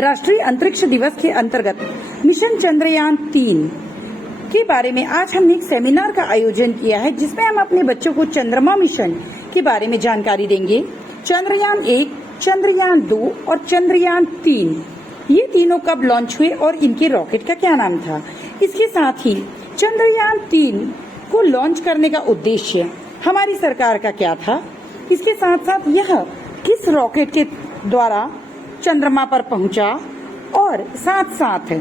राष्ट्रीय अंतरिक्ष दिवस के अंतर्गत मिशन चंद्रयान 3 के बारे में आज हमने एक सेमिनार का आयोजन किया है, जिसमें हम अपने बच्चों को चंद्रमा मिशन के बारे में जानकारी देंगे। चंद्रयान 1, चंद्रयान 2 और चंद्रयान 3 ये तीनों कब लॉन्च हुए और इनके रॉकेट का क्या नाम था। इसके साथ ही चंद्रयान 3 को लॉन्च करने का उद्देश्य हमारी सरकार का क्या था। इसके साथ साथ यह किस रॉकेट के द्वारा चंद्रमा पर पहुंचा और साथ साथ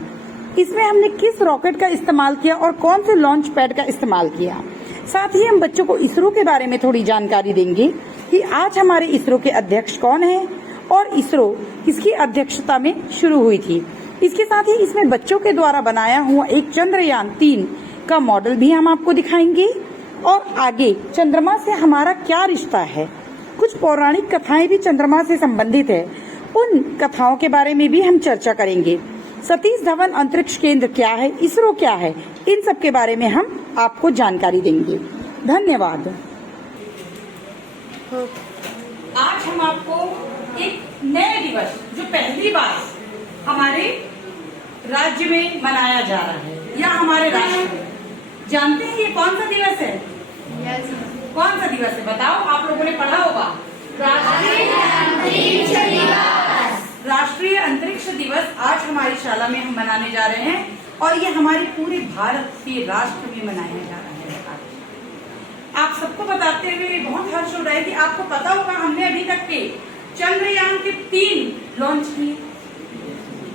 इसमें हमने किस रॉकेट का इस्तेमाल किया और कौन से लॉन्च पैड का इस्तेमाल किया। साथ ही हम बच्चों को इसरो के बारे में थोड़ी जानकारी देंगे कि आज हमारे इसरो के अध्यक्ष कौन हैं और इसरो किसकी अध्यक्षता में शुरू हुई थी। इसके साथ ही इसमें बच्चों के द्वारा बनाया हुआ एक चंद्रयान 3 का मॉडल भी हम आपको दिखाएंगे और आगे चंद्रमा से हमारा क्या रिश्ता है, कुछ पौराणिक कथाएं भी चंद्रमा से संबंधित है, उन कथाओं के बारे में भी हम चर्चा करेंगे। सतीश धवन अंतरिक्ष केंद्र क्या है, इसरो क्या है, इन सब के बारे में हम आपको जानकारी देंगे। धन्यवाद। आज हम आपको एक नए दिवस जो पहली बार हमारे राज्य में मनाया जा रहा है या हमारे राष्ट्र में, जानते हैं ये कौन सा दिवस है? कौन सा दिवस है बताओ, आप लोगों ने पढ़ा होगा। राष्ट्रीय अंतरिक्ष दिवस आज हमारी शाला में हम मनाने जा रहे हैं और ये हमारे पूरे भारत के राष्ट्र में मनाया जा रहा है। आप सबको बताते हुए बहुत हर्ष हो रहा है कि आपको पता होगा हमने अभी तक के चंद्रयान के 3 लॉन्च किए।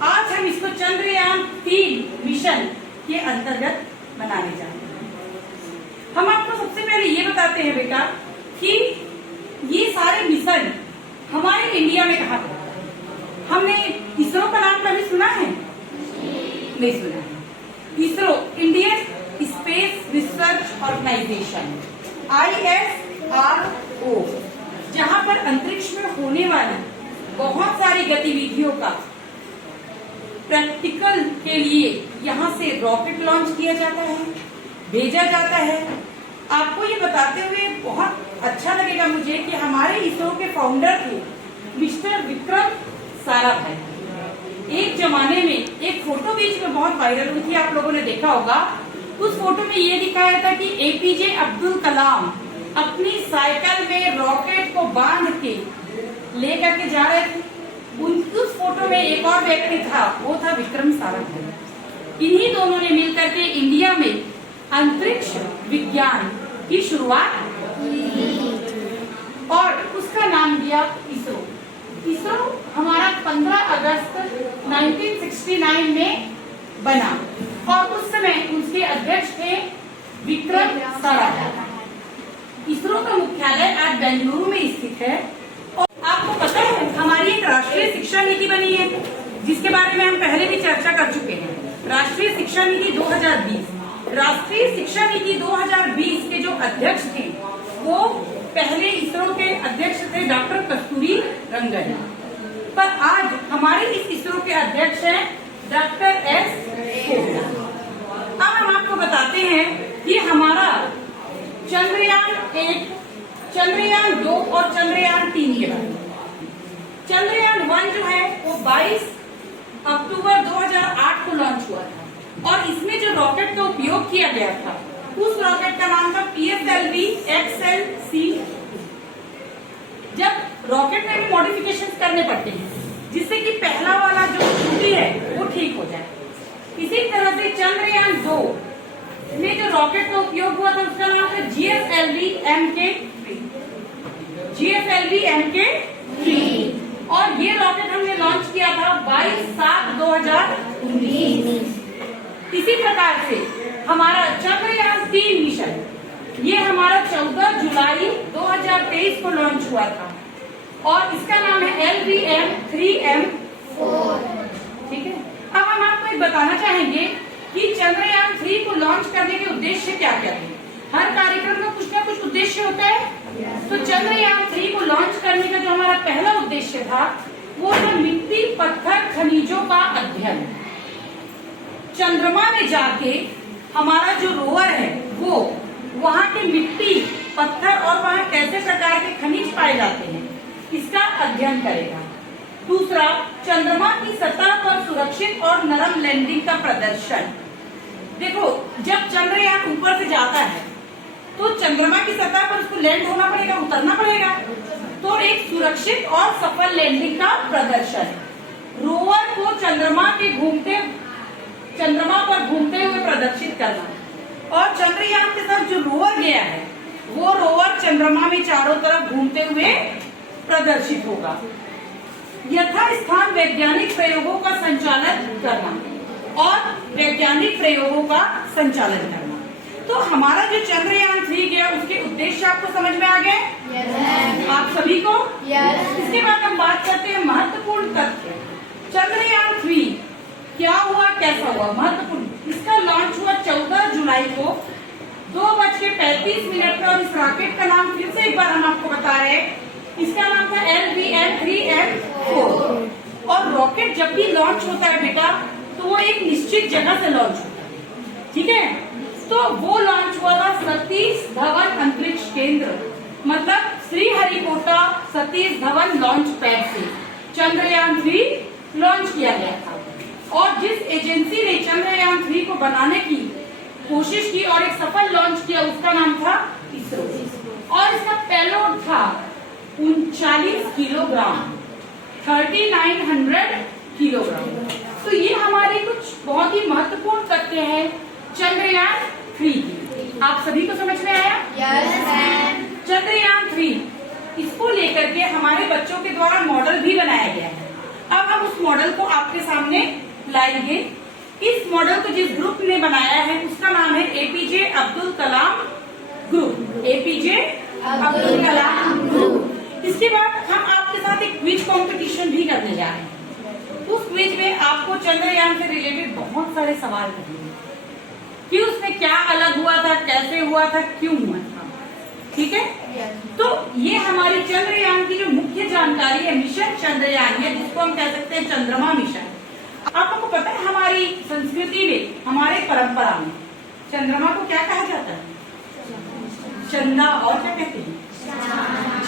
आज हम इसको चंद्रयान 3 मिशन के अंतर्गत मनाने जा रहे हैं। हम आपको सबसे पहले ये बताते हैं बेटा कि ये सारे मिशन हमारे इंडिया में कहाँ पर। हमने इसरो का नाम कभी सुना है? नहीं सुना है। ISRO Indian Space Research Organisation ISRO, जहाँ पर अंतरिक्ष में होने वाली बहुत सारी गतिविधियों का प्रैक्टिकल के लिए यहाँ से रॉकेट लॉन्च किया जाता है, भेजा जाता है। आपको ये बताते हुए बहुत अच्छा लगेगा मुझे कि हमारे इसरो के फाउंडर थे मिस्टर विक्रम साराभाई। एक जमाने में एक फोटो बीच में बहुत वायरल हुई थी, आप लोगों ने देखा होगा। उस फोटो में ये दिखाया था कि APJ अब्दुल कलाम अपनी साइकिल में रॉकेट को बांध के लेकर के जा रहे थे। उस फोटो में एक और व्यक्ति था, वो था विक्रम साराभाई। इन्हीं दोनों ने मिलकर के इंडिया में अंतरिक्ष विज्ञान की शुरुआत और उसका नाम दिया इसरो। इसरो हमारा 15 अगस्त 1969 में बना और उस समय उसके अध्यक्ष थे विक्रम साराभाई। इसरो का मुख्यालय आज बेंगलुरु में स्थित है। और आपको पता है हमारी एक राष्ट्रीय शिक्षा नीति बनी है, जिसके बारे में हम पहले भी चर्चा कर चुके हैं। राष्ट्रीय शिक्षा नीति 2020। राष्ट्रीय शिक्षा नीति 2020 के जो अध्यक्ष थे वो पहले इसरो के अध्यक्ष थे डॉक्टर कस्तूरी रंगन, पर आज हमारे इस इसरो के अध्यक्ष हैं डॉक्टर S अब हम आपको बताते हैं कि हमारा चंद्रयान 1, चंद्रयान 2 और चंद्रयान 3 के बारे में। चंद्रयान 1 जो है वो 22 अक्टूबर 2008 को लॉन्च हुआ था और इसमें जो रॉकेट का उपयोग किया गया था उस रॉकेट का नाम था PSLV XLC। जब रॉकेट में भी मॉडिफिकेशन करने पड़ते हैं जिससे कि पहला वाला जो त्रुटि है वो ठीक हो जाए। इसी तरह से चंद्रयान 2 में जो रॉकेट का उपयोग हुआ था उसका नाम था GSLV MK3 और ये रॉकेट हमने लॉन्च किया था 22/7/2019। इसी प्रकार से हमारा चंद्रयान 3 मिशन ये हमारा 14 जुलाई 2023 को लॉन्च हुआ था और इसका नाम है LVM-3M4। ठीक है, अब हम आपको एक बताना चाहेंगे कि चंद्रयान 3 को लॉन्च करने के उद्देश्य क्या क्या थे। हर कार्यक्रम का कुछ ना कुछ उद्देश्य होता है। तो चंद्रयान 3 को लॉन्च करने का जो हमारा पहला उद्देश्य था वो था मिट्टी, पत्थर, खनिजों का अध्ययन। चंद्रमा में जाके हमारा जो रोवर है वो वहाँ की मिट्टी, पत्थर और वहाँ कैसे प्रकार के खनिज पाए जाते हैं इसका अध्ययन करेगा। दूसरा, चंद्रमा की सतह और सुरक्षित और नरम लैंडिंग का प्रदर्शन। देखो, जब चंद्रयान ऊपर से जाता है तो चंद्रमा की सतह पर उसको लैंड होना पड़ेगा, उतरना पड़ेगा। तो एक सुरक्षित और सफल लैंडिंग का प्रदर्शन, रोवर को चंद्रमा पर घूमते हुए प्रदर्शित करना। और चंद्रयान के साथ जो रोवर गया है वो रोवर चंद्रमा में चारों तरफ घूमते हुए प्रदर्शित होगा। यथास्थान वैज्ञानिक प्रयोगों का संचालन करना और वैज्ञानिक प्रयोगों का संचालन करना। तो हमारा जो चंद्रयान 3 गया उसके उद्देश्य आपको समझ में आ गए? yes. आप सभी को? yes. इसके बाद हम बात करते हैं महत्वपूर्ण तथ्य। चंद्रयान 3 क्या हुआ, कैसा हुआ, महत्वपूर्ण। इसका लॉन्च हुआ 14 जुलाई को 2:35 पर और इस रॉकेट का नाम फिर से एक बार हम आपको बता रहे हैं, इसका नाम था LVN-3M4। और रॉकेट जब भी लॉन्च होता है बेटा तो वो एक निश्चित जगह से लॉन्च होता है, ठीक है। तो वो लॉन्च हुआ था सतीश धवन अंतरिक्ष केंद्र, मतलब श्रीहरिकोटा सतीश धवन लॉन्च पैड से चंद्रयान 3 लॉन्च किया गया था। और जिस एजेंसी ने चंद्रयान 3 को बनाने की कोशिश की और एक सफल लॉन्च किया उसका नाम था इसरो। और इसका पेलोड था 39 किलोग्राम, 3900 किलोग्राम। तो ये हमारे कुछ बहुत ही महत्वपूर्ण तथ्य है चंद्रयान 3 की। आप सभी को समझ में आया? yes, चंद्रयान 3 इसको लेकर के हमारे बच्चों के द्वारा मॉडल भी बनाया गया है। अब हम उस मॉडल को आपके सामने लाएंगे। इस मॉडल को जिस ग्रुप ने बनाया है उसका नाम है APJ Abdul Kalam group, APJ Abdul Kalam group. इसके बाद हम आपके साथ एक क्विज कंपटीशन भी करने जा रहे हैं। उस क्विज में आपको चंद्रयान से रिलेटेड बहुत सारे सवाल करेंगे कि उसमें क्या अलग हुआ था, कैसे हुआ था, क्यों हुआ था, ठीक है। तो ये हमारी चंद्रयान की जो मुख्य जानकारी है, मिशन चंद्रयान है, जिसको हम कह सकते हैं चंद्रमा मिशन। आपको पता है हमारी संस्कृति में, हमारे परंपरा में चंद्रमा को क्या कहा जाता है? चंदा और क्या कहते हैं?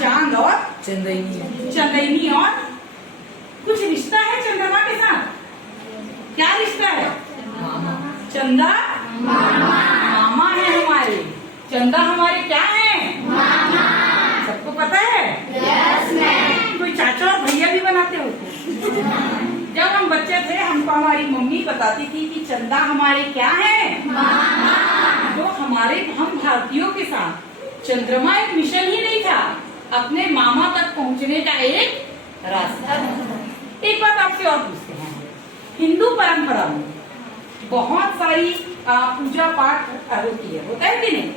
चांद और चंदनी। और कुछ रिश्ता है चंद्रमा के साथ, क्या रिश्ता है? चंदा मामा है हमारे। चंदा हमारे क्या है? मामा। सबको पता है? yes, कोई चाचा और भैया भी बनाते होते। जब हम बच्चे थे हमको हमारी मम्मी बताती थी कि चंदा हमारे क्या है? मामा। तो हम भारतीयों के साथ चंद्रमा एक मिशन ही नहीं था, अपने मामा तक पहुंचने का एक रास्ता। एक बात आपसे और पूछते हैं, हिंदू परंपरा में बहुत सारी पूजा पाठ होती है, होता है कि नहीं?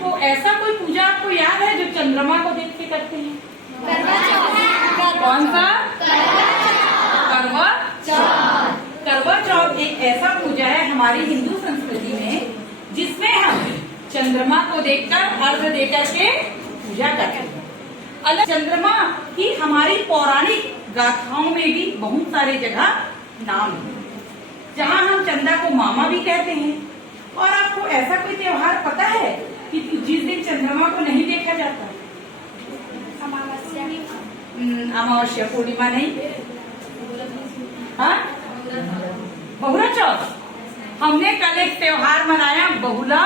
तो ऐसा कोई पूजा आपको याद है जो चंद्रमा को देख के करते हैं? कौन सा? करवा चौथ। करवा चौथ एक ऐसा पूजा है हमारी हिंदू संस्कृति में जिसमें हम चंद्रमा को देखकर अर्घ देकर के पूजा करते हैं। अलग चंद्रमा की हमारी पौराणिक गाथाओं में भी बहुत सारे जगह नाम है जहाँ हम चंदा को मामा भी कहते हैं। और आपको ऐसा कोई त्योहार पता है कि जिस दिन चंद्रमा को नहीं देखा जाता? अमावस्या, पूर्णिमा नहीं, हाँ, बहुला चौथ। हमने कल एक त्योहार मनाया बहुला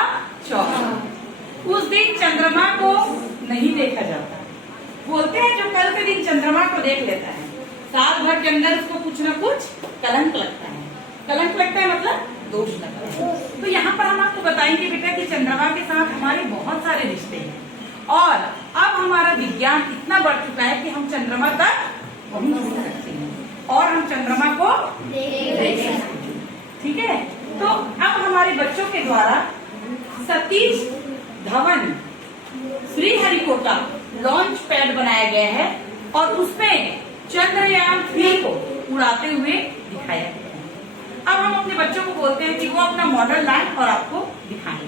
चौथ। उस दिन चंद्रमा को नहीं देखा जाता। बोलते हैं जो कल के दिन चंद्रमा को देख लेता है साल भर के अंदर उसको कुछ न कुछ कलंक लगता है। कलंक लगता है मतलब दोष लगता है। तो यहाँ पर हम आपको बताएंगे बेटा कि चंद्रमा के साथ हमारे बहुत सारे रिश्ते हैं। और अब हमारा विज्ञान इतना बढ़ चुका है कि हम चंद्रमा तक पहुंच सकते हैं और हम चंद्रमा को देख सकते हैं, ठीक है। तो अब हमारे बच्चों के द्वारा सतीश धवन श्रीहरिकोटा लॉन्च पैड बनाया गया है और उसमें चंद्रयान 3 को उड़ाते हुए दिखाया गया है। अब हम अपने बच्चों को बोलते हैं कि वो अपना मॉडल लाएं और आपको दिखाएं।